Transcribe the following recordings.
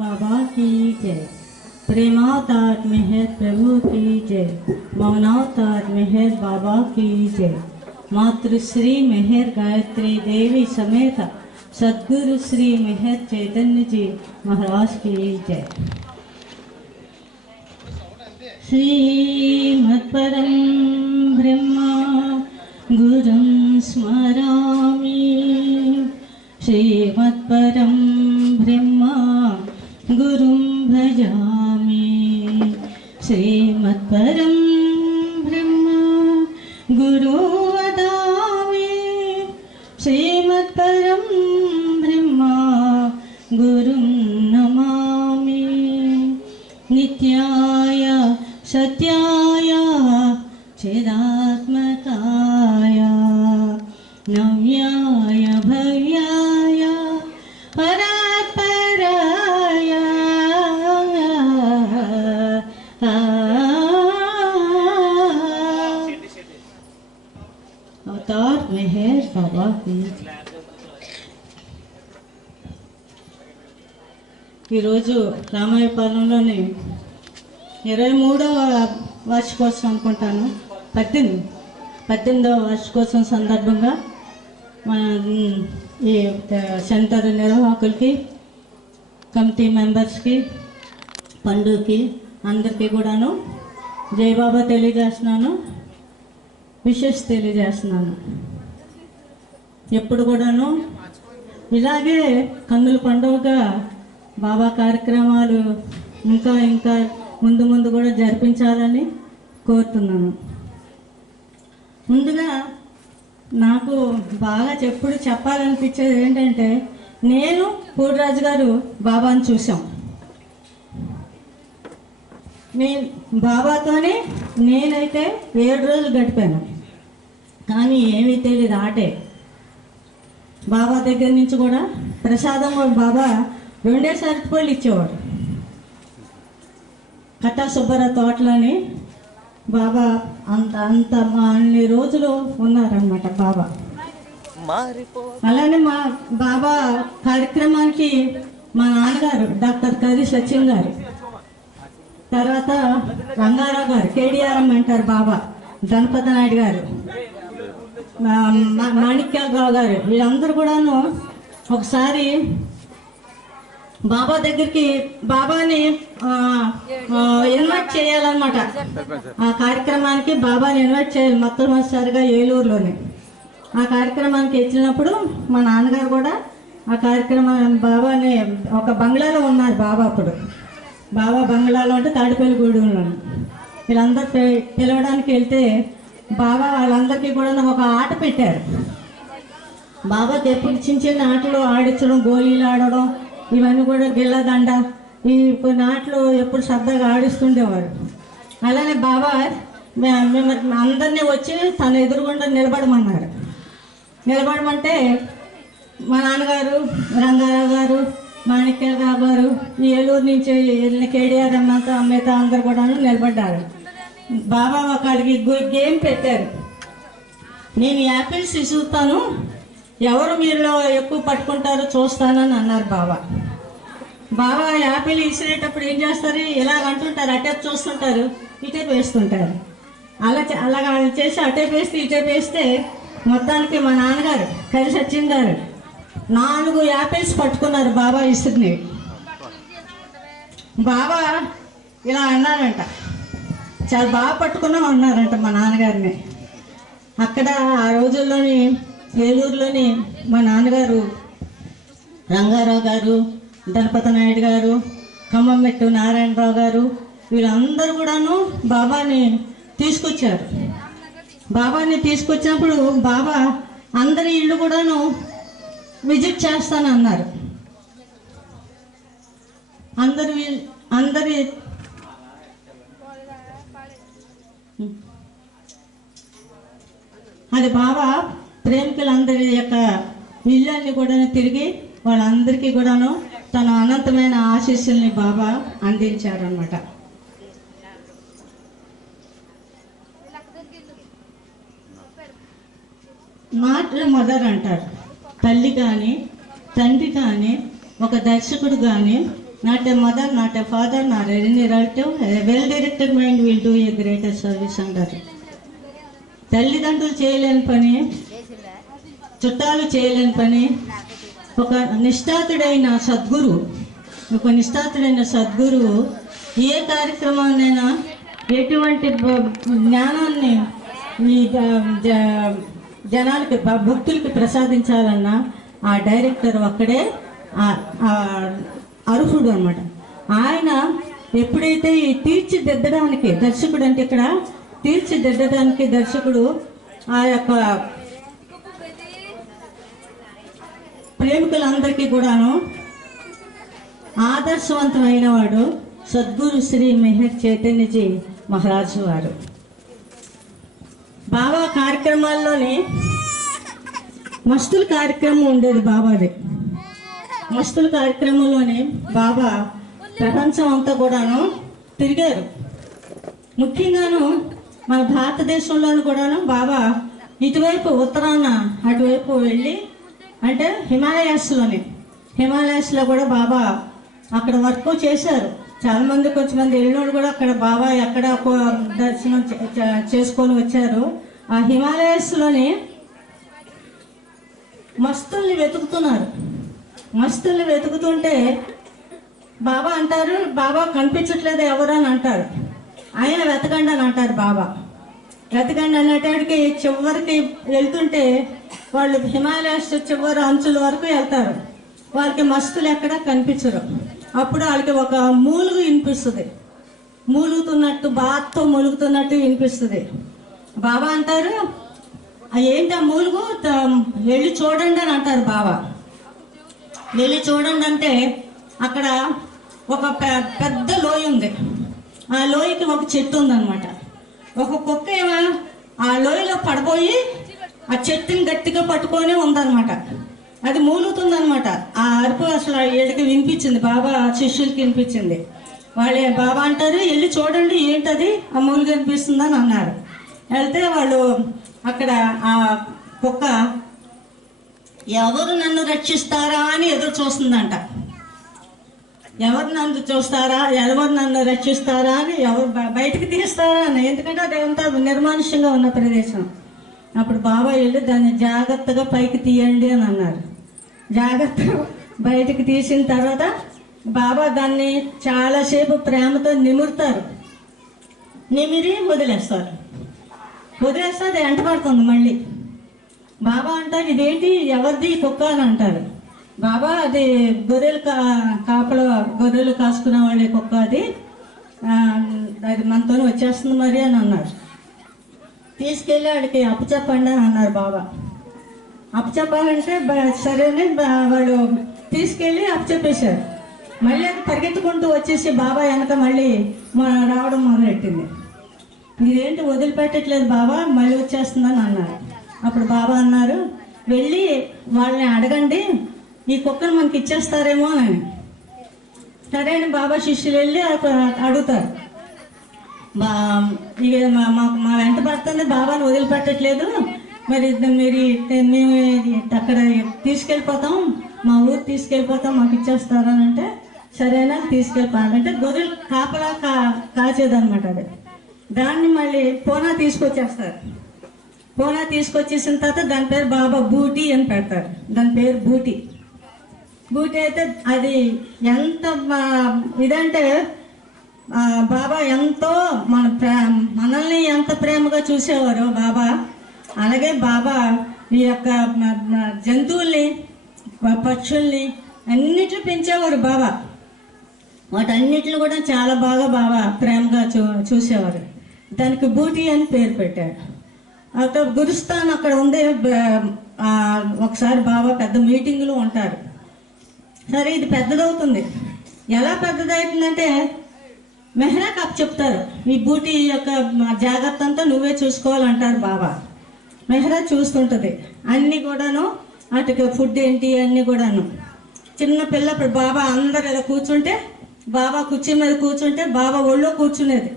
बाबा की जय। प्रेमावतार मेहर प्रभु की जय। मौनावतार मेहर बाबा की जय। मातृश्री मेहर गायत्री देवी समेत सदगुरु श्री मेहर चैतन्य जी महाराज की जय। श्रीमत्परं ब्रह्मा गुरुं स्मरामि। श्रीमत्परं भजामि श्रीमत्परं ब्रह्मा गुरु वदामि। श्रीमत्परं ब्रह्मा गुरुं नमामि। नित्याय सत्याय चिदात्मकाय। नव्याय రామాయపాలెంలోని ఇరవై మూడవ వార్షికోత్సవం అనుకుంటాను. పద్దెనిమిది పద్దెనిమిదవ వార్షికోత్సవం సందర్భంగా మన ఈ సెంటర్ నిర్వాహకులకి కమిటీ మెంబర్స్కి పండుగకి అందరికీ కూడాను జయబాబా తెలియజేస్తున్నాను. విషెస్ తెలియజేస్తున్నాను. ఎప్పుడు కూడాను ఇలాగే కన్నుల పండుగగా బాబా కార్యక్రమాలు ఇంకా ఇంకా ముందు ముందు కూడా జరిపించాలని కోరుతున్నాను. ముందుగా నాకు బాగా చెప్పుడు చెప్పాలనిపించేది ఏంటంటే నేను పూర్రాజు గారు బాబాను చూసాం నేను బాబాతోనే నేనైతే ఏడు రోజులు గడిపాను. కానీ ఏమీ తెలియదు ఆటే. బాబా దగ్గర నుంచి కూడా ప్రసాదం బాబా రెండే సరటిపళ్ళు ఇచ్చేవాడు కట్టా సుబ్బర తోటలోని బాబా అంత అంత మా అన్ని రోజులు ఉన్నారనమాట బాబా. అలానే మా బాబా కార్యక్రమానికి మా నాన్నగారు డాక్టర్ కరి సచిన్ గారు. తర్వాత రంగారావు గారు కేడిఆర్ఎం అంటారు బాబా గణపతి నాయుడు గారు మా- గారు వీళ్ళందరూ కూడాను ఒకసారి బాబా దగ్గరికి బాబాని ఇన్వైట్ చేయాలన్నమాట. ఆ కార్యక్రమానికి బాబాని ఇన్వైట్ చేయాలి మొట్టమొదటిసారిగా ఏలూరులోని. ఆ కార్యక్రమానికి వచ్చినప్పుడు మా నాన్నగారు కూడా ఆ కార్యక్రమం బాబాని ఒక బంగ్లాలో ఉన్నారు బాబా అప్పుడు. బాబా బంగ్లాలో అంటే తాడిపల్లిగూడెంలో వీళ్ళందరూ పిలవడానికి వెళ్తే బాబా వాళ్ళందరికీ కూడా ఒక ఆట పెట్టారు. బాబాకి ఎప్పుడు చిన్న చిన్న ఆటలు ఆడించడం గోళీలు ఆడడం ఇవన్నీ కూడా గిల్లదండ ఈ నాట్లో ఎప్పుడు సరదాగా ఆడిస్తుండేవారు అలానే బాబా మేము అందరినీ వచ్చి తన ఎదురుగుండా నిలబడమన్నారు. నిలబడమంటే మా నాన్నగారు రంగారావు గారు మాణిక్యాల గారు ఈ ఏలూరు నుంచి వెళ్ళిన కేడీఆర్ అమ్మంతా అమ్మేత అందరు కూడా నిలబడ్డారు. బాబా ఒకడికి గు- గేమ్ పెట్టారు. నేను యాపిల్స్ ఇసుగుతాను ఎవరు మీరులో ఎక్కువ పట్టుకుంటారో చూస్తానని అన్నారు బాబా. బాబా యాపిల్ ఇసిరేటప్పుడు ఏం చేస్తారు? ఇలా అంటుంటారు అటే చూస్తుంటారు ఇటే వేస్తుంటారు అలా చే- అలాగా చేసి అటే వేస్తే ఇటే వేస్తే మొత్తానికి మా నాన్నగారు కరి సచిన్ గారు నాలుగు యాపిల్స్ పట్టుకున్నారు బాబా ఇసురుని. బాబా ఇలా అన్నారంట. చాలా బాగా పట్టుకున్నాం అన్నారంట మా నాన్నగారిని. అక్కడ ఆ రోజుల్లోని ఏలూరులోని మా నాన్నగారు రంగారావు గారు దళపతి నాయుడు గారు ఖమ్మంమెట్టు నారాయణరావు గారు వీళ్ళందరూ కూడాను బాబాని తీసుకొచ్చారు. బాబాని తీసుకొచ్చినప్పుడు బాబా అందరి ఇల్లు కూడాను విజిట్ చేస్తానన్నారు. అందరి వి- అందరి అది బాబా ప్రేమికులందరి యొక్క ఇళ్ళన్ని కూడా తిరిగి వాళ్ళందరికీ కూడాను తన అనంతమైన ఆశీస్సుల్ని బాబా అందించారనమాట నాట్ మదర్ అంటారు. తల్లి కానీ తండ్రి కానీ ఒక దర్శకుడు కానీ not a mother not a father not any relative well directed mind will do a greatest service అంటారు. తల్లిదండ్రులు చేయలేని పని చుట్టాలు చేయలేని పని ఒక నిష్ఠాతుడైన సద్గురు ఒక నిష్ఠాతుడైన సద్గురువు ఏ కార్యక్రమాన్నైనా ఎటువంటి జ్ఞానాన్ని ఈ జనాలకి భక్తులకి ప్రసాదించాలన్నా ఆ డైరెక్టర్ ఒక్కడే అర్హుడు అనమాట ఆయన ఎప్పుడైతే ఈ తీర్చిదిద్దడానికి దర్శకుడు అంటే ఇక్కడ తీర్చిదిద్దడానికి దర్శకుడు ఆ యొక్క ప్రేమికులందరికీ కూడాను ఆదర్శవంతమైన వాడు సద్గురు శ్రీ మెహర్ చైతన్యజీ మహారాజు వారు. బాబా కార్యక్రమాల్లోనే మస్తుల కార్యక్రమం ఉండేది బాబాది. మస్తుల కార్యక్రమంలోనే బాబా ప్రపంచం అంతా కూడాను తిరిగారు. ముఖ్యంగాను మన భారతదేశంలోను కూడాను బాబా ఇటువైపు ఉత్తరాన అటువైపు వెళ్ళి అంటే హిమాలయాస్లోని. హిమాలయాస్లో కూడా బాబా అక్కడ వర్క్ చేశారు. చాలా మంది కొంచెం మంది వెళ్ళినోడు కూడా అక్కడ బాబా ఎక్కడ దర్శనం చే- చేసుకొని వచ్చారు. ఆ హిమాలయాస్లోని మస్తుల్ని వెతుకుతున్నారు. మస్తుల్ని వెతుకుతుంటే బాబా అంటారు బాబా కనిపించట్లేదు ఎవరు అని అంటారు. ఆయన వెతకండి అని అంటారు బాబా. వెతకండి అనేటాడికి చివరికి వెళ్తుంటే వాళ్ళు హిమాలయాస్ చివరి అంచుల వరకు వెళ్తారు. వాళ్ళకి మస్తులు ఎక్కడ కనిపించరు. అప్పుడు వాళ్ళకి ఒక మూలుగు వినిపిస్తుంది. మూలుగుతున్నట్టు బాత్తో మూలుగుతున్నట్టు వినిపిస్తుంది. బాబా అంటారు ఏంటి ఆ మూలుగు? వెళ్ళి చూడండి అని అంటారు బాబా వెళ్ళి చూడండి అంటే అక్కడ ఒక పెద్ద లోయ ఉంది. ఆ లోయకి ఒక చెట్టు ఉందన్నమాట. ఒక కుక్క ఏమో ఆ లోయలో పడబోయి ఆ చెట్టుని గట్టిగా పట్టుకొని ఉందన్నమాట. అది మూలుగుతుందన్నమాట. ఆ అరుపు అసలు వీళ్ళకి వినిపించింది. బాబా శిష్యులకి వినిపించింది. వాళ్ళే బాబా అంటారు వెళ్ళి చూడండి ఏంటది? ఆ మూలుగు వినిపిస్తుందని అన్నారు. వెళ్తే వాళ్ళు అక్కడ ఆ కుక్క ఎవరు నన్ను రక్షిస్తారా? అని ఎదురు చూస్తుందంట. ఎవరు నన్ను చూస్తారా? ఎవరు నన్ను రక్షిస్తారా అని ఎవరు బ- బయటికి తీస్తారా అని? ఎందుకంటే అది అంతా నిర్మానుష్యంగా ఉన్న ప్రదేశం. అప్పుడు బాబా వెళ్ళి దాన్ని జాగ్రత్తగా పైకి తీయండి అని అన్నారు. జాగ్రత్తగా బయటికి తీసిన తర్వాత బాబా దాన్ని చాలాసేపు ప్రేమతో నిమురుతారు. నిమిరి వదిలేస్తారు. వదిలేస్తే అది ఎంటపడుతుంది మళ్ళీ. బాబా అంటారు ఇదేంటి? ఎవరిది? కుక్క అని అంటారు. బాబా అది గొర్రెలు కా కాపలు గొర్రెలు కాసుకునే వాళ్ళే కుక్క అది. అది మనతో వచ్చేస్తుంది మరి అని అన్నారు. తీసుకెళ్ళి వాడికి అప్పచెప్పండి అని అన్నారు బాబా. అప్పచెప్పాలంటే సరేనే వాళ్ళు తీసుకెళ్ళి అప్పచెప్పేశారు. మళ్ళీ అది పరిగెత్తుకుంటూ వచ్చేసి బాబా వెనక మళ్ళీ రావడం మొదలెట్టింది. మీరేంటి వదిలిపెట్టట్లేదు బాబా మళ్ళీ వచ్చేస్తుందని అన్నారు. అప్పుడు బాబా అన్నారు వెళ్ళి వాళ్ళని అడగండి ఈ కుక్కను మనకి ఇచ్చేస్తారేమో అని. సరే అని బాబా శిష్యులు వెళ్ళి అడుగుతారు. బా ఇక మా మాకు మా వెంట పడుతుంది బాబాని వదిలిపెట్టట్లేదు. మరి మీరు మేము అక్కడ తీసుకెళ్ళిపోతాం మా ఊరు తీసుకెళ్ళిపోతాం మాకు ఇచ్చేస్తారని అంటే సరేనా తీసుకెళ్ళిపోవాలంటే గొర్రెలు కాపలా కా కాచేదనమాట అది. దాన్ని మళ్ళీ పోనా తీసుకొచ్చేస్తారు. పోనా తీసుకొచ్చేసిన తర్వాత దాని పేరు బాబా బూటీ అని పెడతారు. దాని పేరు బూటీ. బూటీ అయితే అది ఎంత ఇదంటే బాబా ఎంతో మన ప్రే మనల్ని ఎంత ప్రేమగా చూసేవారు బాబా. అలాగే బాబా ఈ యొక్క జంతువుల్ని పక్షుల్ని అన్నిట్లు పెంచేవారు బాబా. వాటన్నిటిని కూడా చాలా బాగా బాబా ప్రేమగా చూ చూసేవారు. దానికి బూటీ అని పేరు పెట్టాడు అక్కడ గురుస్థాన్ అక్కడ ఉంది ఒకసారి బాబా పెద్ద మీటింగులు ఉంటారు. సరే ఇది పెద్దదవుతుంది. ఎలా పెద్దదవుతుందంటే మెహ్రా కప్ చెప్తారు ఈ బూటీ యొక్క జాగ్రత్త అంతా నువ్వే చూసుకోవాలంటారు బాబా. మెహ్రా చూస్తుంటుంది. అన్నీ కూడాను అటు ఫుడ్ ఏంటి అన్నీ కూడాను. చిన్న పిల్ల బాబా అందరు ఇలా కూర్చుంటే బాబా కుర్చీ మీద కూర్చుంటే బాబా ఒళ్ళో కూర్చునేది.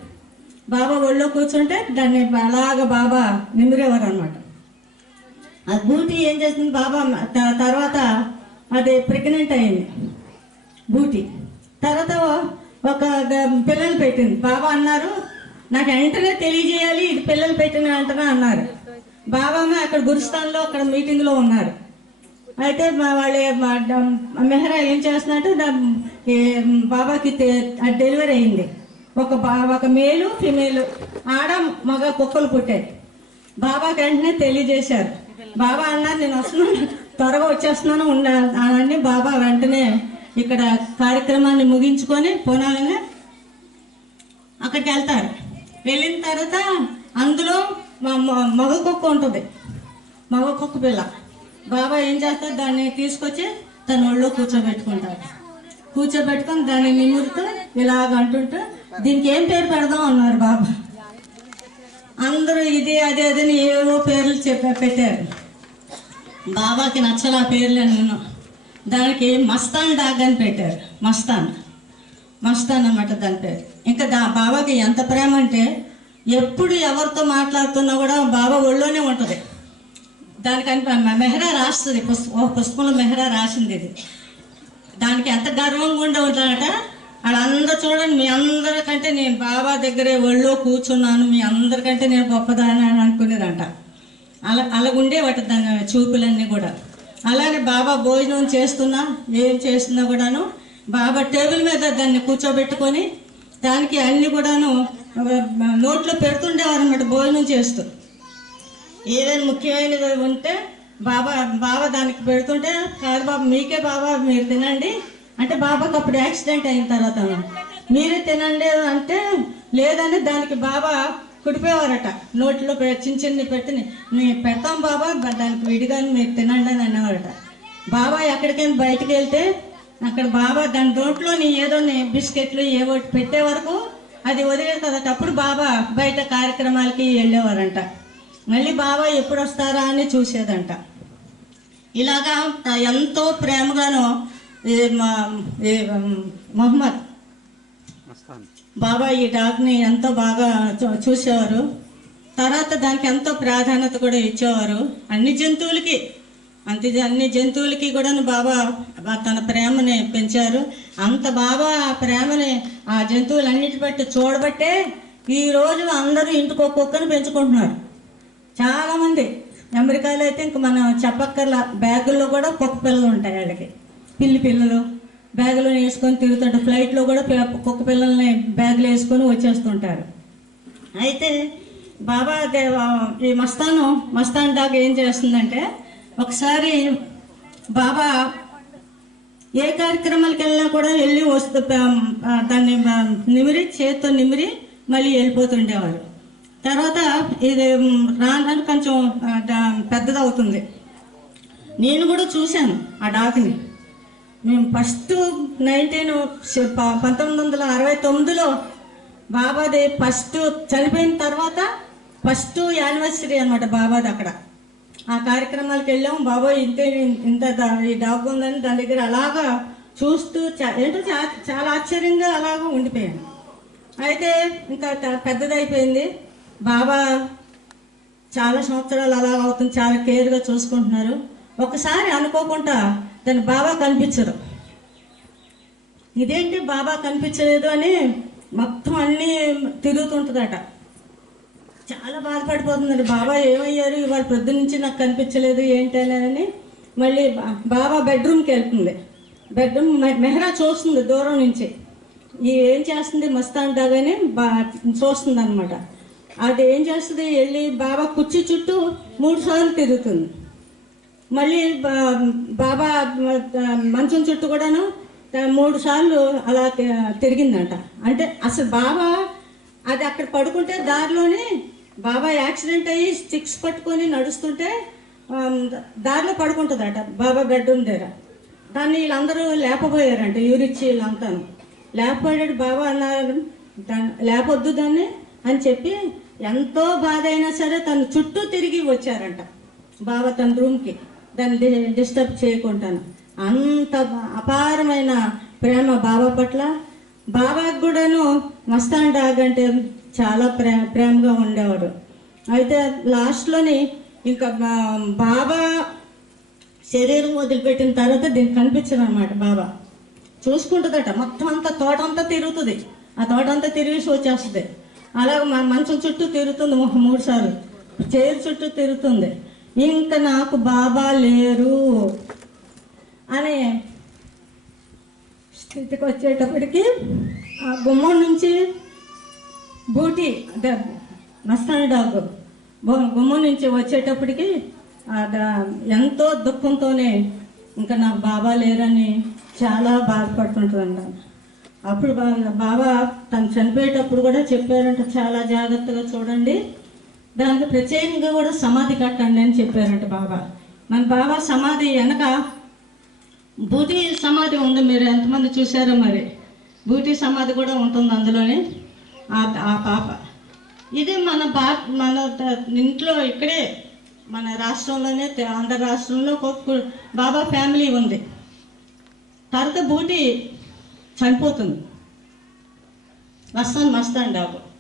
బాబా ఒళ్ళో కూర్చుంటే దాన్ని అలాగ బాబా నిమిరేవారు అనమాట ఆ బూటీ ఏం చేస్తుంది బాబా త- తర్వాత అది ప్రెగ్నెంట్ అయింది. బూటీ. తర్వాత ఒక పిల్లలు పెట్టింది. బాబా అన్నారు నాకు వెంటనే తెలియజేయాలి ఇది పిల్లలు పెట్టిన వెంటనే అన్నారు. బాబా అక్కడ గురుస్థాన్లో అక్కడ మీటింగ్లో ఉన్నారు. అయితే వాళ్ళ మెహరా ఏం చేస్తున్నట్టు బాబాకి డెలివరీ అయింది. ఒక బా ఒక మేలు ఫిమేలు ఆడ మగ కుక్కలు పుట్టాయి బాబాకి వెంటనే తెలియజేశారు. బాబా అన్నారు నేను వస్తున్నాను. త్వరగా వచ్చేస్తున్నాను. ఉండాలని బాబా వెంటనే ఇక్కడ కార్యక్రమాన్ని ముగించుకొని పోనాలని అక్కడికి వెళ్తారు వెళ్ళిన తర్వాత అందులో మా మ- మగ కుక్క ఉంటుంది. మగ కుక్క పిల్ల. బాబా ఏం చేస్తారు దాన్ని తీసుకొచ్చి తన ఒళ్ళో కూర్చోబెట్టుకుంటారు కూర్చోబెట్టుకొని దాన్ని నిమురుతూ ఇలాగ అంటుంటూ దీనికి ఏం పేరు పెడదాం అన్నారు బాబా. అందరూ ఇది అదే అదని అని ఏవో పేర్లు చెప్ప పెట్టారు. బాబాకి నచ్చల పేర్లే నేను. దానికి మస్తాన్ డాగ్ అని పెట్టారు. మస్తాన్. మస్తాన్ అన్నమాట దాని పేరు. ఇంకా దా బాబాకి ఎంత ప్రేమ అంటే ఎప్పుడు ఎవరితో మాట్లాడుతున్నా కూడా బాబా ఒళ్ళోనే ఉంటుంది. దానికని మెహరా రాస్తుంది. పుస్తకం ఒక పుస్తకంలో మెహరా రాసింది ఇది. దానికి ఎంత గర్వంగా ఉండే ఉంటాడట వాళ్ళందరూ చూడండి మీ అందరికంటే నేను బాబా దగ్గరే ఒళ్ళో కూర్చున్నాను. మీ అందరికంటే నేను గొప్పదాని అని అనుకునేదంట. అలా అలాగుండేవట దాని చూపులన్నీ కూడా. అలానే బాబా భోజనం చేస్తున్నా ఏం చేస్తున్నా కూడాను బాబా టేబుల్ మీద దాన్ని కూర్చోబెట్టుకొని దానికి అన్ని కూడాను నోట్లో పెడుతుండేవారు అనమాట భోజనం చేస్తూ. ఏదైనా ముఖ్యమైనది ఉంటే బాబా బాబా దానికి పెడుతుంటే కాదు బాబా మీకే బాబా మీరు తినండి. అంటే బాబాకి అప్పుడు యాక్సిడెంట్ అయిన తర్వాత మీరే తినండి అంటే లేదని దానికి బాబా కుడిపోయేవారట. నోట్లో చిన్న చిన్న పెట్టి మేము పెడతాం బాబా దానికి విడిగా మీరు తినండి అని అనేవారట బాబా ఎక్కడికైనా బయటకు వెళ్తే అక్కడ బాబా దాని నోట్లోని ఏదో నే- బిస్కెట్లు ఏవో పెట్టే వరకు అది వదిలేదు అప్పుడు బాబా బయట కార్యక్రమాలకి వెళ్ళేవారంట. మళ్ళీ బాబా ఎప్పుడు వస్తారా అని చూసేదంట. ఇలాగా ఎంతో ప్రేమగాను ఈ మొహమ్మద్ బాబా ఈ డాగ్ని ఎంతో బాగా చూ- చూసేవారు. తర్వాత దానికి ఎంతో ప్రాధాన్యత కూడా ఇచ్చేవారు. అన్ని జంతువులకి అంతే అన్ని జంతువులకి కూడా బాబా తన ప్రేమని పెంచారు. అంత బాబా ఆ ప్రేమని ఆ జంతువులన్నిటి బట్టి చూడబట్టే ఈ రోజు అందరూ ఇంటికి ఒక్కొక్కరిని పెంచుకుంటున్నారు. చాలామంది. అమెరికాలో అయితే ఇంక మనం చెప్పక్కర్ల బ్యాగుల్లో కూడా కుక్క పిల్లలు ఉంటాయి వాళ్ళకి పిల్లి పిల్లలు బ్యాగులో వేసుకొని తిరుగుతుంటారు ఫ్లైట్లో కూడా కుక్క పిల్లల్ని బ్యాగులు వేసుకొని వచ్చేస్తుంటారు. అయితే బాబా ఈ మస్తాను మస్తాన్ డాగ్ ఏం చేస్తుందంటే ఒకసారి బాబా ఏ కార్యక్రమాలకు వెళ్ళినా కూడా వెళ్ళి వస్తూ దాన్ని నిమిరి చేత్తో నిమిరి మళ్ళీ వెళ్ళిపోతుండేవారు. తర్వాత ఇది రాను కొంచెం పెద్దదవుతుంది. నేను కూడా చూశాను ఆ డాగ్ని. మేము ఫస్ట్ నైన్టీన్ పంతొమ్మిది వందల అరవై తొమ్మిదిలో బాబాది ఫస్ట్ చనిపోయిన తర్వాత ఫస్ట్ యానివర్సరీ అనమాట బాబాది అక్కడ. ఆ కార్యక్రమాలకు వెళ్ళాము. బాబా ఇంతే ఇంత ఈ డాగ్ ఉందని దాని దగ్గర అలాగా చూస్తూ ఏంటో చాలా ఆశ్చర్యంగా అలాగా ఉండిపోయాను. అయితే ఇంకా పెద్దదైపోయింది. బాబా చాలా సంవత్సరాలు అలా అవుతుంది. చాలా కేర్గా చూసుకుంటున్నారు. ఒకసారి అనుకోకుండా దాని బాబా కనిపించరు. ఇదేంటి బాబా కనిపించలేదు అని మొత్తం అన్నీ తిరుగుతుంటుందట. చాలా బాధపడిపోతుందండి. బాబా ఏమయ్యారు? ఇవాళ ప్రొద్దు నుంచి నాకు కనిపించలేదు ఏంటి అని మళ్ళీ బా- బాబా బెడ్రూమ్కి వెళ్తుంది. బెడ్రూమ్ మె- మెహరా చూస్తుంది దూరం నుంచి. ఈ ఏం చేస్తుంది? మస్తాన్ దాగానే బా చూస్తుంది అనమాట అది ఏం చేస్తుంది? వెళ్ళి బాబా కుర్చీ చుట్టూ మూడు సార్లు తిరుగుతుంది. మళ్ళీ బా- బాబా మంచం చుట్టూ కూడాను మూడు సార్లు అలా తిరిగిందంట. అంటే అసలు బాబా అది అక్కడ పడుకుంటే దారిలోనే బాబా యాక్సిడెంట్ అయ్యి స్టిక్స్ పట్టుకొని నడుస్తుంటే దారిలో పడుకుంటుందట బాబా బెడ్రూమ్ దగ్గర. దాన్ని వీళ్ళందరూ లేపబోయారంట యూరిచ్చి వీళ్ళంతాను. లేకపోయాడు బాబా అన్నారు దాన్ని లేపొద్దు దాన్ని అని చెప్పి ఎంతో బాధ అయినా సరే తను చుట్టూ తిరిగి వచ్చారంట బాబా తన రూమ్కి. దాన్ని డిస్టర్బ్ చేయకుంటాను అంత అపారమైన ప్రేమ బాబా పట్ల. బాబాకి కూడాను మస్తాన్ డాగ్ అంటే చాలా ప్రే ప్రేమగా ఉండేవాడు. అయితే లాస్ట్లోని ఇంకా బాబా శరీరం వదిలిపెట్టిన తర్వాత దీనికి కనిపించదు అనమాట బాబా చూసుకుంటుందట. మొత్తం అంతా తోట అంతా తిరుగుతుంది. ఆ తోట అంతా తిరిగేసి వచ్చేస్తుంది. అలాగే మా మంచం చుట్టూ తిరుగుతుంది ఒక మూడు సార్లు. చైర్ చుట్టూ తిరుగుతుంది. ఇంకా నాకు బాబా లేరు. అనే స్థితికి వచ్చేటప్పటికి ఆ గుమ్మం నుంచి బూటి అదే మస్తాన్ డాగ్ గుమ్మం నుంచి వచ్చేటప్పటికి ఎంతో దుఃఖంతోనే ఇంకా నాకు బాబా లేరని చాలా బాధపడుతుంటుందంట. అప్పుడు బా- బాబా తను చనిపోయేటప్పుడు కూడా చెప్పారంట చాలా జాగ్రత్తగా చూడండి. దానికి ప్రత్యేకంగా కూడా సమాధి కట్టండి అని చెప్పారంట బాబా. మన బాబా సమాధి వెనక బూటీ సమాధి ఉంది మీరు ఎంతమంది చూసారో మరి. బూటీ సమాధి కూడా ఉంటుంది అందులోనే ఆ ఆ పాప. ఇది మన బా మన ఇంట్లో ఇక్కడే మన రాష్ట్రంలోనే ఆంధ్ర రాష్ట్రంలో ఒక బాబా ఫ్యామిలీ ఉంది. తర్వాత బూటి చనిపోతుంది. వస్తాను మస్తాను డాబు.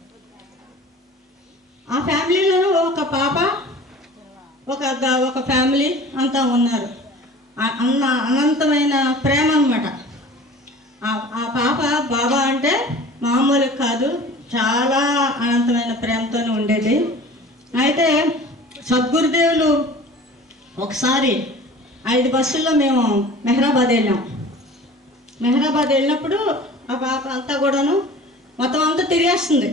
ఆ ఫ్యామిలీలో ఒక పాప ఒక ఒక ఫ్యామిలీ అంతా ఉన్నారు. అన్న అనంతమైన ప్రేమ అన్నమాట. ఆ ఆ పాప బాబా అంటే మామూలు కాదు చాలా అనంతమైన ప్రేమతోనే ఉండేది. అయితే సద్గురుదేవులు ఒకసారి ఐదు బస్సుల్లో మేము మెహరాబాద్ వెళ్ళాం. మెహరాబాద్ వెళ్ళినప్పుడు ఆ పాప అంతా కూడాను మొత్తం అంతా తిరిగేస్తుంది.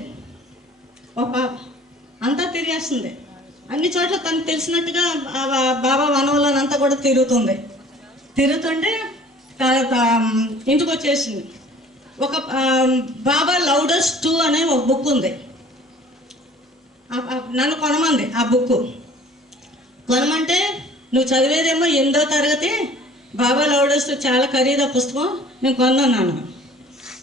ఒక పాప అంతా తిరిగేస్తుంది. అన్ని చోట్ల తను తెలిసినట్టుగా బాబా వనంలోనంతా కూడా తిరుగుతుంది. తిరుగుతుంటే తర్వాత ఇంటికి వచ్చేసింది ఒక బాబా లౌడెస్ట్ టూ అనే ఒక బుక్ ఉంది. నన్ను కొనమంది ఆ బుక్ కొనమంటే నువ్వు చదివేదేమో ఎనిమిదో తరగతి బాబా లౌడర్స్ చాలా ఖరీదా పుస్తకం నేను కొన్నాను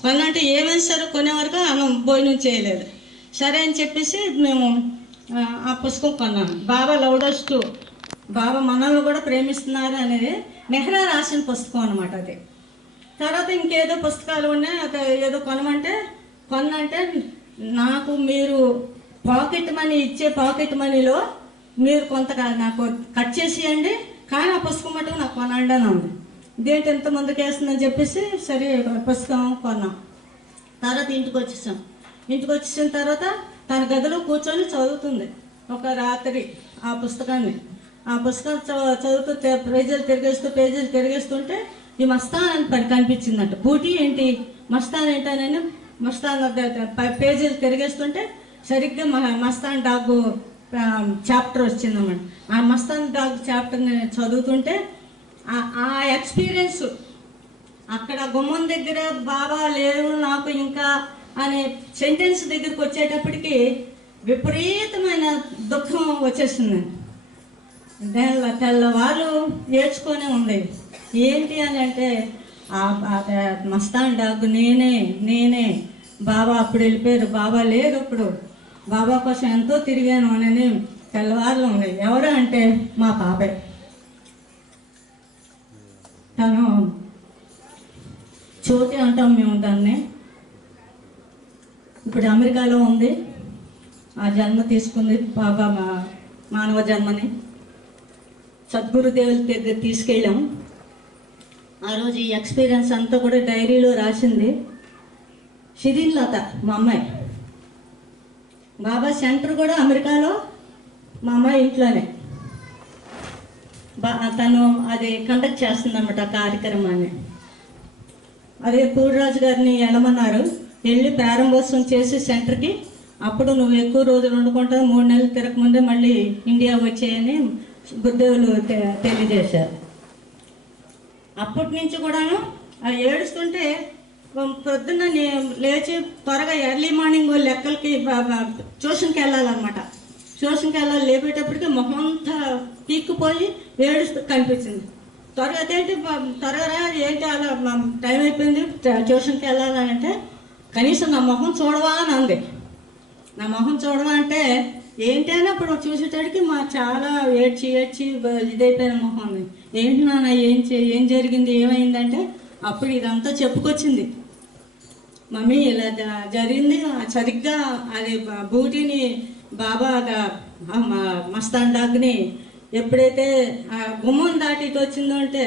కొన్నంటే ఏమైనా సరే కొనే వరకు ఆమె భోజనం చేయలేదు సరే అని చెప్పేసి మేము ఆ, పుస్తకం కొన్నాను బాబా లౌడెస్ట్ బాబా మనల్ని కూడా ప్రేమిస్తున్నారు అనేది నెహ్రా రాసిన పుస్తకం అనమాట అది. తర్వాత ఇంకేదో పుస్తకాలు ఉన్నాయి అది ఏదో కొనమంటే కొన్నంటే నాకు మీరు పాకెట్ మనీ ఇచ్చే పాకెట్ మనీలో మీరు కొంత నాకు కట్ చేసేయండి కానీ ఆ పుస్తకం మటుకు నాకు కొనండి అని ఉంది. ఇదేంటి ఎంత ముందుకు వేస్తుందని చెప్పేసి సరే పుస్తకం కొన్నాం. తర్వాత ఇంటికి వచ్చేసాం. ఇంటికి వచ్చిన తర్వాత తన గదిలో కూర్చొని చదువుతుంది. ఒక రాత్రి ఆ పుస్తకాన్ని. ఆ పుస్తకం చదువుతూ పేజీలు తిరిగేస్తూ పేజీలు తిరిగేస్తుంటే ఈ మస్తాన్ అని పని కనిపించిందంట. బూటీ ఏంటి? మస్తాన్ ఏంటనని మస్తాన్ పేజీలు తిరిగేస్తుంటే సరిగ్గా మస్తాన్ డాగ్ చాప్టర్ వచ్చిందన్నమాట ఆ మస్తాన్ డాగ్ చాప్టర్ని చదువుతుంటే ఆ ఎక్స్పీరియన్స్ అక్కడ గుమ్మం దగ్గర బాబా లేరు నాకు ఇంకా అనే సెంటెన్స్ దగ్గరికి వచ్చేటప్పటికి విపరీతమైన దుఃఖం వచ్చేస్తుంది. తెల్ల తెల్లవారు ఏడ్చుకొని ఉంది. ఏంటి అని అంటే ఆ మస్తాన్ డాగ్ నేనే నేనే. బాబా అప్పుడు వెళ్ళిపోయారు. బాబా లేరు ఇప్పుడు బాబా కోసం ఎంతో తిరిగాను అని తెల్లవారులు ఉంది. ఎవరు అంటే మా పాపే. తను చోటి అంటాం మేము దాన్ని. ఇప్పుడు అమెరికాలో ఉంది. ఆ జన్మ తీసుకుంది బాబా మా మానవ జన్మని. సద్గురుదేవుల దగ్గర తీసుకెళ్ళాం. ఆ రోజు ఈ ఎక్స్పీరియన్స్ అంతా కూడా డైరీలో రాసింది. షిరిన్ లత మా అమ్మాయి. బాబా సెంటర్ కూడా అమెరికాలో మా అమ్మాయి ఇంట్లోనే. బా తను అది కండక్ట్ చేస్తుందన్నమాట ఆ కార్యక్రమాన్ని. అదే పూర్రాజు గారిని వెళ్ళమన్నారు వెళ్ళి ప్రారంభోత్సవం చేసి సెంటర్కి అప్పుడు నువ్వు ఎక్కువ రోజులు వండుకుంటావు మూడు నెలలు తిరగకముందే మళ్ళీ ఇండియా వచ్చాయని గురుదేవులు తెలియజేశారు. అప్పటి నుంచి కూడాను ఆ ఏడుస్తుంటే పొద్దున్న నే- లేచి త్వరగా ఎర్లీ మార్నింగ్ లెక్కలకి ట్యూషన్కి వెళ్ళాలన్నమాట. ట్యూషన్కి వెళ్ళాలి లేపేటప్పటికి మొహం అంతా పీక్కుపోయి ఏడుస్తూ కనిపించింది. త్వరగా అదేంటి త్వరగా ఏంటి అలా టైం అయిపోయింది ట్యూషన్కి వెళ్ళాలని అంటే కనీసం నా మొహం చూడవా అని అంది నా మొహం చూడవా అంటే ఏంటి అని అప్పుడు చూసేటడికి మా చాలా ఏడ్చి ఏడ్చి ఇదైపోయిన మొహం ఉంది. ఏంటి నాన్న ఏం చే- ఏం జరిగింది ఏమైందంటే అప్పుడు ఇదంతా చెప్పుకొచ్చింది మమ్మీ ఇలా జరిగింది సరిగ్గా అది బూటీని బాబా ద- మస్తాన్ డాగ్ని ఎప్పుడైతే ఆ గుమ్మం దాటి ఇటు వచ్చిందో అంటే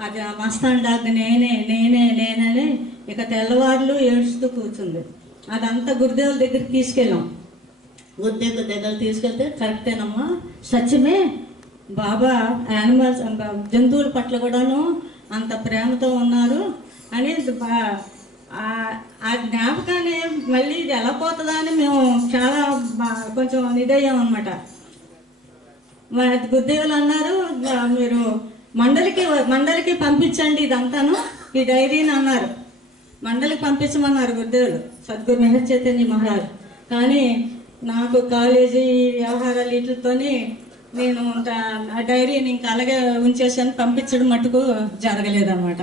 అది ఆ మస్తాన్ డాగ్ నేనే నేనే నేనని ఇక తెల్లవారులు ఏడుస్తూ కూర్చుంది. అదంతా గురుదేవుల దగ్గరికి తీసుకెళ్ళాం. గురుదేవుల దగ్గర తీసుకెళ్తే కరెక్టేనమ్మా సత్యమే. బాబా యానిమల్స్ జంతువుల పట్ల కూడాను అంత ప్రేమతో ఉన్నారు. అని బా- ఆ- జ్ఞాపకాన్ని మళ్ళీ ఇది ఎలా పోతుందా అని మేము చాలా బా- కొంచెం ఇదయ్యాం అనమాట మరి గురుదేవులు అన్నారు మీరు మండలికి మండలికి పంపించండి ఇదంతాను. ఈ డైరీని అన్నారు. మండలికి పంపించమన్నారు గురుదేవులు సద్గురు మెహర్ చైతన్య మహారాజ్. కానీ నాకు కాలేజీ వ్యవహారాలు వీటితోని నేను ఆ డైరీని ఇంకా అలాగే ఉంచేసాను పంపించడం మటుకు జరగలేదన్నమాట.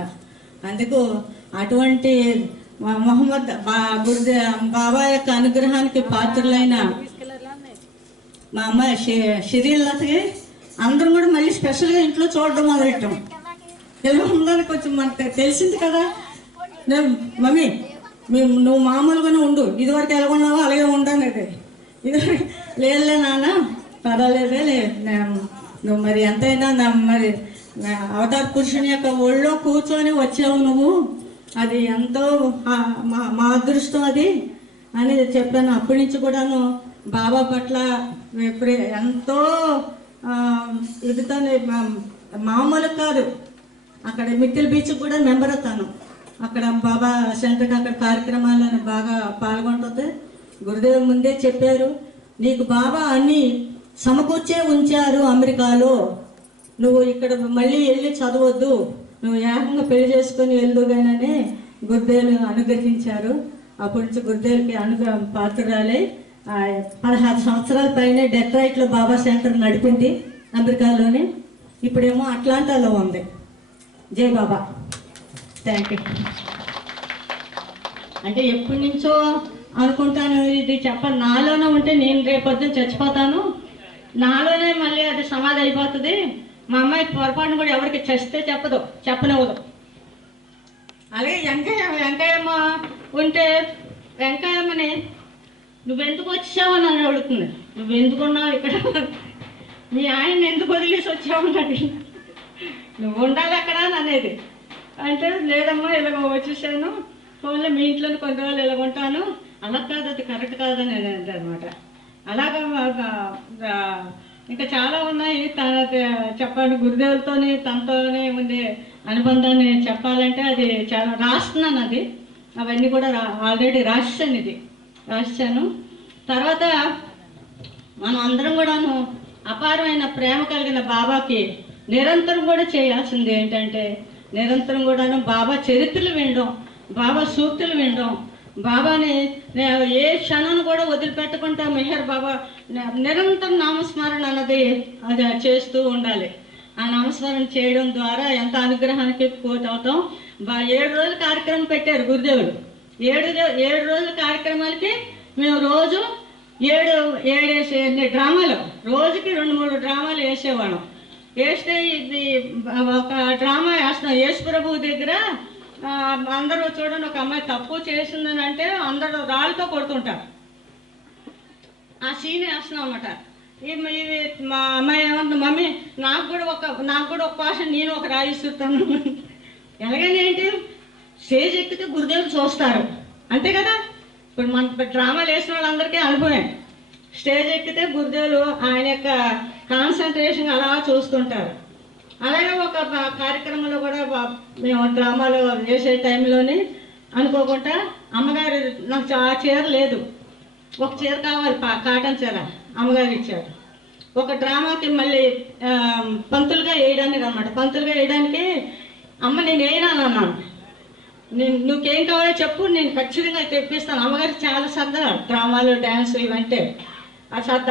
అందుకు అటువంటి మొహమ్మద్ బా గురుదే బాబా యొక్క అనుగ్రహానికి పాత్రులైన మా అమ్మాయి షి- షిరీన్ అందరం కూడా మళ్ళీ స్పెషల్గా ఇంట్లో చూడడం మొదలెట్టాం. తెలుగులోనే కొంచెం మనకు తెలిసింది కదా. నేను మమ్మీ మేము నువ్వు మామూలుగానే ఉండు. ఇదివరకు ఎలా ఉన్నావో అలాగే ఉంటానంటే ఇది లేదులే నాన్న పర్వాలేదే లే నేను- నువ్వు మరి ఎంతైనా మరి నా అవతార పురుషుని యొక్క ఒళ్ళో కూర్చొని వచ్చావు నువ్వు. అది ఎంతో మా మా అదృష్టం అది అని చెప్పాను. అప్పటి నుంచి కూడాను బాబా పట్ల ఎంతో ఇదితో మామూలు కాదు. అక్కడ మిక్కిల్ బీచ్ కూడా మెంబర్ అవుతాను. అక్కడ బాబా సెంటర్కి అక్కడ కార్యక్రమాలను బాగా పాల్గొంటుంది. గురుదేవ్ ముందే చెప్పారు నీకు బాబా అన్ని సమకూర్చే ఉంచారు అమెరికాలో. నువ్వు ఇక్కడ మళ్ళీ వెళ్ళి చదవద్దు. నువ్వు ఏకంగా పెళ్ళి చేసుకొని వెళ్దుగానని గురుదేవులు అనుగ్రహించారు. అప్పటి నుంచి గురుదేవులకి అనుగ్రహం పాత్రాలై పదహారు సంవత్సరాల పైన డెట్రాయిట్లో బాబా సెంటర్ నడిపింది అమెరికాలోని. ఇప్పుడేమో అట్లాంటాలో ఉంది. జై బాబా. థ్యాంక్ యూ అంటే ఎప్పటి నుంచో అనుకుంటాను ఇది చెప్ప నాలోనే ఉంటే నేను రేపొద్దున చచ్చిపోతాను. నాలోనే మళ్ళీ అది సమాధి అయిపోతుంది. మా అమ్మాయి పొరపాటును కూడా ఎవరికి చస్తే చెప్పదు చెప్పనివ్వదు. అలాగే వెంకయ్య వెంకయ్యమ్మ ఉంటే వెంకయ్యమ్మని నువ్వెందుకు వచ్చావు? అని నన్ను అడుగుతుంది నువ్వెందుకున్నావు ఇక్కడ? మీ ఆయన ఎందుకు వదిలేసి వచ్చావు? అని నువ్వు ఉండాలి అక్కడ అని అనేది. అంటే లేదమ్మా ఇలాగ వచ్చేసాను. ఫోన్లో మీ ఇంట్లో కొన్ని రోజులు ఇలాగ ఉంటాను. అలా కాదు అది కరెక్ట్ కాదని అనేది అనమాట అలాగా ఇంకా చాలా ఉన్నాయి. తన చెప్పండి గురుదేవులతోని తనతోనే ఉండే అనుబంధాన్ని చెప్పాలంటే అది చాలా రాస్తున్నాను అది. అవన్నీ కూడా ఆల్రెడీ రాశాను ఇది. రాశాను. తర్వాత మనం అందరం కూడాను అపారమైన ప్రేమ కలిగిన బాబాకి నిరంతరం కూడా చేయాల్సింది ఏంటంటే నిరంతరం కూడాను బాబా చరిత్రలు వినడం బాబా సూక్తులు వినడం. బాబాని ఏ క్షణం కూడా వదిలిపెట్టకుండా మెహర్ బాబా నిరంతరం నామస్మరణ అన్నది అది చేస్తూ ఉండాలి. ఆ నామస్మరణ చేయడం ద్వారా ఎంత అనుగ్రహానికి పోతవుతాం? బా ఏడు రోజుల కార్యక్రమం పెట్టారు గురుదేవుడు ఏడు ఏడు రోజుల కార్యక్రమాలకి మేము రోజు ఏడు ఏడు వేసే డ్రామాలు. రోజుకి రెండు మూడు డ్రామాలు వేసేవాళ్ళం. వేస్తే ఇది ఒక డ్రామా వేస్తున్నాం. యేసు ప్రభు దగ్గర అందరూ చూడండి ఒక అమ్మాయి తప్పు చేసిందని అంటే అందరూ రాళ్ళతో కొడుతుంటారు. ఆ సీన్ వేస్తున్నాం అనమాట ఇది మా అమ్మాయి ఏమంటుంది మమ్మీ నాకు కూడా ఒక నాకు కూడా ఒక భాష నేను ఒక రాయి ఇస్తున్నాను. ఎలాగని ఏంటి? స్టేజ్ ఎక్కితే గురుదేవులు చూస్తారు. అంతే కదా? ఇప్పుడు మన డ్రామాలు వేసిన వాళ్ళందరికీ అనుభవం స్టేజ్ ఎక్కితే గురుదేవులు ఆయన యొక్క కాన్సన్ట్రేషన్ అలా చూస్తుంటారు. అలాగే ఒక కార్యక్రమంలో కూడా మేము డ్రామాలు వేసే టైంలోని అనుకోకుండా అమ్మగారు నాకు ఆ చీర లేదు. ఒక చీర కావాలి పా- కాటన్ చీర అమ్మగారు ఇచ్చారు. ఒక డ్రామాకి మళ్ళీ పంతులుగా వేయడానికి అనమాట పంతులుగా వేయడానికి అమ్మ నేను వేయనాను అన్నాను. నేను నువ్వేం కావాలో చెప్పు నేను ఖచ్చితంగా తెప్పిస్తాను. అమ్మగారికి చాలా సరదా డ్రామాలు డ్యాన్స్ ఇవంటే. ఆ శ్రద్ధ.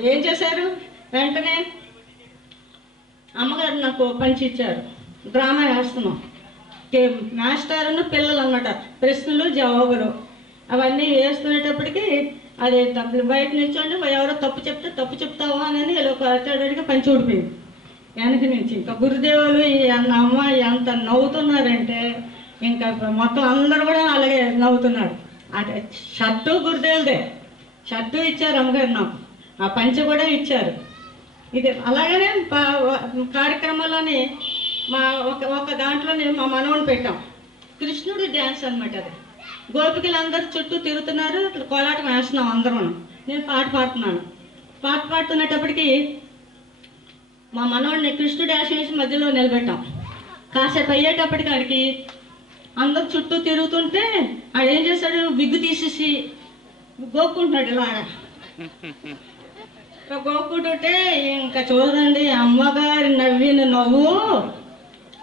ఏం చేశారు? వెంటనే అమ్మగారు నాకు పంచి ఇచ్చారు. డ్రామా వేస్తున్నాం. మాస్టర్ను పిల్లలు అన్నమాట ప్రశ్నలు జవాబులు. అవన్నీ వేస్తునేటప్పటికి అది తప్పు బయట నిల్చోండి ఎవరో తప్పు చెప్తే తప్పు చెప్తావా అని ఇలా ఒక అడిగి పంచి ఊడిపోయింది. వెనక నుంచి. ఇంకా గురుదేవులు అమ్మ ఎంత నవ్వుతున్నారంటే ఇంకా మొత్తం అందరూ కూడా అలాగే నవ్వుతున్నారు. అంటే షర్టు గురుదేవులదే. షర్టు ఇచ్చారు అమ్మగారు నాకు. ఆ పంచ కూడా ఇచ్చారు. ఇది అలాగనే ప- కార్యక్రమంలోని మా ఒక ఒక దాంట్లోనే మా మనవని పెట్టాం. కృష్ణుడు డ్యాన్స్ అనమాట అది. గోపికలు అందరు చుట్టూ తిరుగుతున్నారు కోలాటం వేస్తున్నాం అందరం నేను పాట పాడుతున్నాను. పాట పాడుతున్నప్పటికీ మా మనవాడిని కృష్ణుడు డ్యాన్స్ వేసి మధ్యలో నిలబెట్టాం. కాసేపు అయ్యేటప్పటికి ఆడికి అందరు చుట్టూ తిరుగుతుంటే ఆడు ఏం చేశాడు విగ్గు తీసేసి గోక్కుంటున్నాడు ఇలా. ఇంకా గోక్కుంటుంటే ఇంకా చూడండి అమ్మగారి నవ్విన నవ్వు.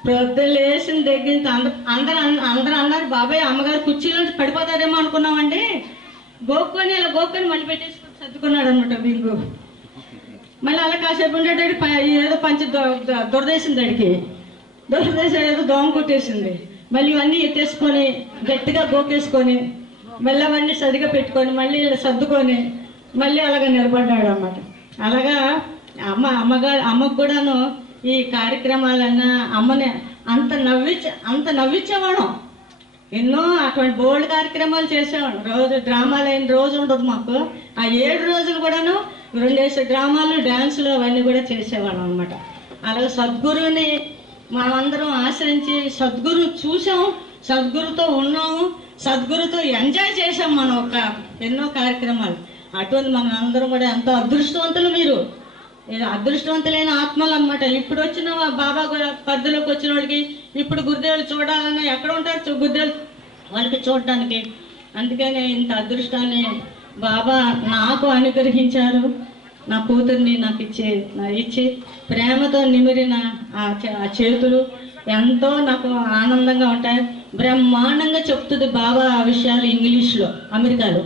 ప్రొద్దున లేచిన దగ్గర అందరూ అంద అందరు అందరు అన్నారు బాబాయ్ అమ్మగారు కుర్చీలోంచి పడిపోతారేమో అనుకున్నామండి. గోక్కొని ఇలా గోక్కొని మళ్ళీ పెట్టేసుకొని సర్దుకున్నాడు అనమాట వీళ్ళు. మళ్ళీ అలా కాసేపు ఉండేటప్పుడు ప- ఏదో పంచి దొరదేసింది అడికి దొరదేశం ఏదో దోమ కొట్టేసింది. మళ్ళీ ఇవన్నీ ఎత్తేసుకొని గట్టిగా గోకేసుకొని మళ్ళీ అవన్నీ సరిగా పెట్టుకొని మళ్ళీ ఇలా సర్దుకొని మళ్ళీ అలాగ నిలబడ్డాడు అన్నమాట అలాగా అమ్మ అమ్మగారు అమ్మకు కూడాను ఈ కార్యక్రమాలన్నా అమ్మని అంత నవ్వించ అంత నవ్వించేవాడు ఎన్నో అటువంటి బోల్డ్ కార్యక్రమాలు చేసేవాడు రోజు డ్రామాలు అయిన రోజు ఉండదు మాకు. ఆ ఏడు రోజులు కూడాను రెండేసి డ్రామాలు డ్యాన్సులు అవన్నీ కూడా చేసేవాడు అనమాట అలాగే సద్గురుని మనమందరం ఆశ్రయించి సద్గురు చూసాం. సద్గురుతో ఉన్నాము సద్గురుతో ఎంజాయ్ చేసాం మనం ఒక ఎన్నో కార్యక్రమాలు. అటువంటి మనం అందరం కూడా ఎంతో అదృష్టవంతులు మీరు. అదృష్టవంతులైన ఆత్మలు అన్నమాట. ఇప్పుడు వచ్చిన బాబా గు- వచ్చిన వాళ్ళకి ఇప్పుడు గురుదేవులు చూడాలన్నా ఎక్కడ ఉంటారు? చూ- గురుదేవులు వాళ్ళకి చూడటానికి. అందుకనే ఇంత అదృష్టాన్ని బాబా నాకు అనుగ్రహించారు. నా కూతుర్ని నాకు ఇచ్చే నా ఇచ్చి ప్రేమతో నిమిరిన ఆ చే- ఆ చేతులు ఎంతో నాకు ఆనందంగా ఉంటాయి. బ్రహ్మాండంగా చెప్తుంది బాబా ఆ విషయాలు ఇంగ్లీష్లో అమెరికాలో.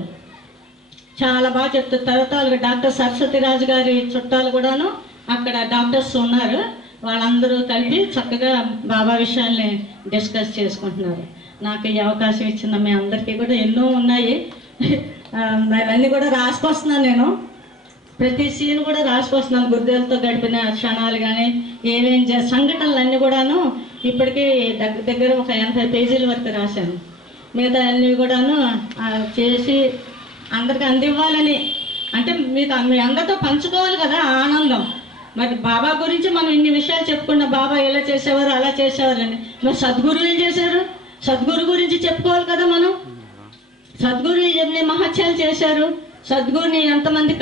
చాలా బాగా చెప్తుంది. తర్వాత వాళ్ళకి డాక్టర్ సరస్వతి రాజు గారి చుట్టాలు కూడాను అక్కడ డాక్టర్స్ ఉన్నారు. వాళ్ళందరూ కలిపి చక్కగా బాబా విషయాల్ని డిస్కస్ చేసుకుంటున్నారు. నాకు ఈ అవకాశం ఇచ్చిన మీ అందరికీ కూడా ఎన్నో ఉన్నాయి. అవన్నీ కూడా రాసుకొస్తున్నాను నేను. ప్రతి సీన్ కూడా రాసుకొస్తున్నాను. గురుదేవులతో గడిపిన క్షణాలు కానీ ఏమేం సంఘటనలు అన్నీ కూడాను ఇప్పటికే దగ్గర దగ్గర ఒక ఎనభై పేజీల వరకు రాశాను మిగతా అన్నీ కూడాను చేసి అందరికి అందివ్వాలని. అంటే మీకు మీ అందరితో పంచుకోవాలి కదా ఆనందం. మరి బాబా గురించి మనం ఇన్ని విషయాలు చెప్పుకున్న బాబా ఇలా చేసేవారు అలా చేసేవారని. మరి సద్గురు ఏం చేశారు? సద్గురు గురించి చెప్పుకోవాలి కదా మనం. సద్గురు ఎన్ని మహత్యాలు చేశారు. సద్గురుని ఎంతమంది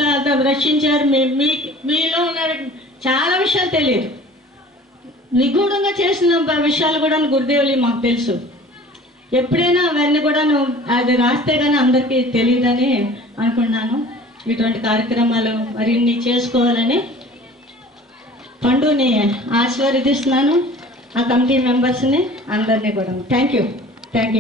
రక్షించారు. మీ మీ మీలో ఉన్న చాలా విషయాలు తెలియదు. నిగూఢంగా చేసిన విషయాలు కూడా గురుదేవులు మాకు తెలుసు. ఎప్పుడైనా అవన్నీ కూడాను అది రాస్తే కానీ అందరికీ తెలియదని అనుకున్నాను. ఇటువంటి కార్యక్రమాలు మరిన్ని చేసుకోవాలని పండుని ఆశీర్వదిస్తున్నాను. ఆ కమిటీ మెంబర్స్ని అందరినీ కూడా థ్యాంక్ యూ థ్యాంక్ యూ